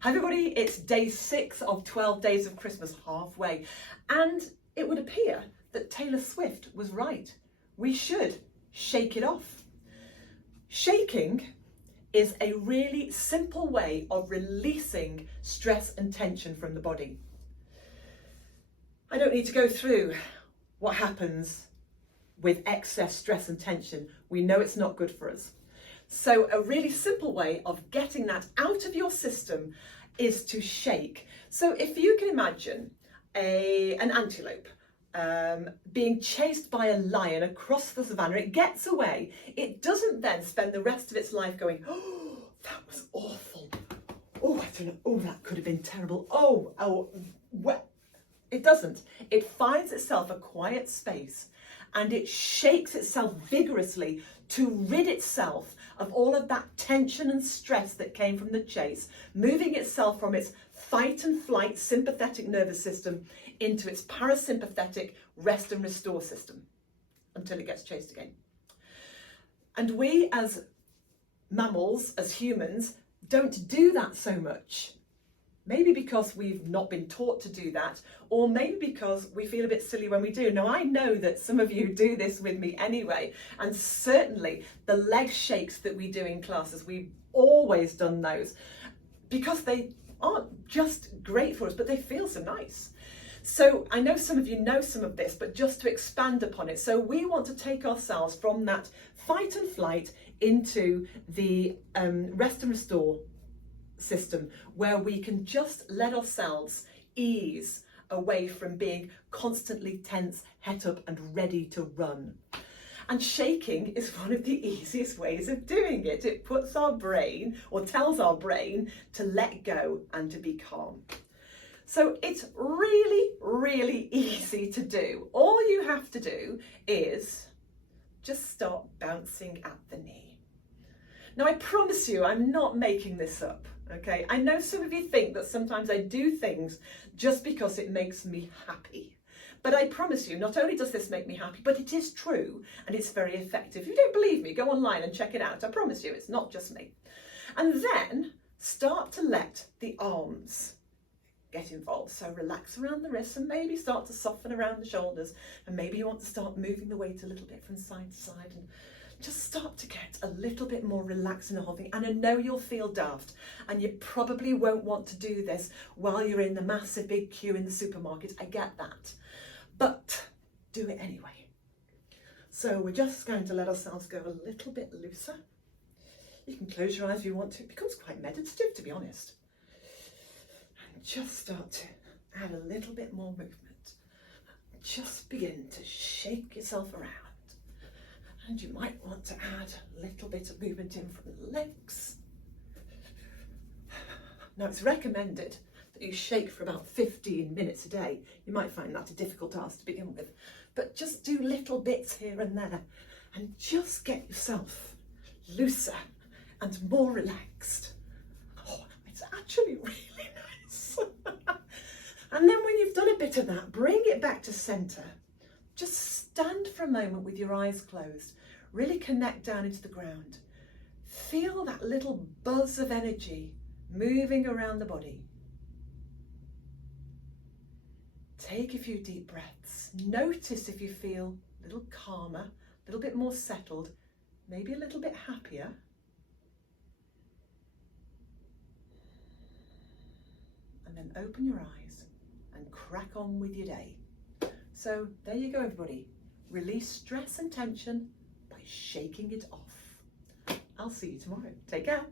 Hi everybody, it's day 6 of 12 days of Christmas, halfway, and it would appear that Taylor Swift was right. We should shake it off. Shaking is a really simple way of releasing stress and tension from the body. I don't need to go through what happens with excess stress and tension. We know it's not good for us. So a really simple way of getting that out of your system is to shake. So if you can imagine an antelope being chased by a lion across the savannah, it gets away. It doesn't then spend the rest of its life going, oh, that was awful. Oh, I don't know. Oh, that could have been terrible. Well, it doesn't. It finds itself a quiet space and it shakes itself vigorously to rid itself of all of that tension and stress that came from the chase, moving itself from its fight and flight sympathetic nervous system into its parasympathetic rest and restore system until it gets chased again. And we as mammals, as humans, don't do that so much. Maybe because we've not been taught to do that, or maybe because we feel a bit silly when we do. Now, I know that some of you do this with me anyway, and certainly the leg shakes that we do in classes, we've always done those because they aren't just great for us, but they feel so nice. So I know some of you know some of this, but just to expand upon it. So we want to take ourselves from that fight and flight into the rest and restore system, where we can just let ourselves ease away from being constantly tense, het up and ready to run. And shaking is one of the easiest ways of doing it. It puts our brain, or tells our brain, to let go and to be calm. So it's really, really easy to do. All you have to do is just start bouncing at the knee. Now, I promise you, I'm not making this up. Okay, I know some of you think that sometimes I do things just because it makes me happy. But I promise you, not only does this make me happy, but it is true and it's very effective. If you don't believe me, go online and check it out. I promise you, it's not just me. And then start to let the arms get involved. So relax around the wrists and maybe start to soften around the shoulders. And maybe you want to start moving the weight a little bit from side to side and just start to get a little bit more relaxed in the whole thing. And I know you'll feel daft and you probably won't want to do this while you're in the massive big queue in the supermarket. I get that, but do it anyway. So we're just going to let ourselves go a little bit looser. You can close your eyes if you want to. It becomes quite meditative, to be honest. And just start to add a little bit more movement. Just begin to shake yourself around. And you might want to add a little bit of movement in from the legs. Now, it's recommended that you shake for about 15 minutes a day. You might find that a difficult task to begin with, but just do little bits here and there and just get yourself looser and more relaxed. Oh, it's actually really nice. And then when you've done a bit of that, bring it back to center. Just stand for a moment with your eyes closed. Really connect down into the ground. Feel that little buzz of energy moving around the body. Take a few deep breaths. Notice if you feel a little calmer, a little bit more settled, maybe a little bit happier. And then open your eyes and crack on with your day. So there you go, everybody. Release stress and tension by shaking it off. I'll see you tomorrow. Take care.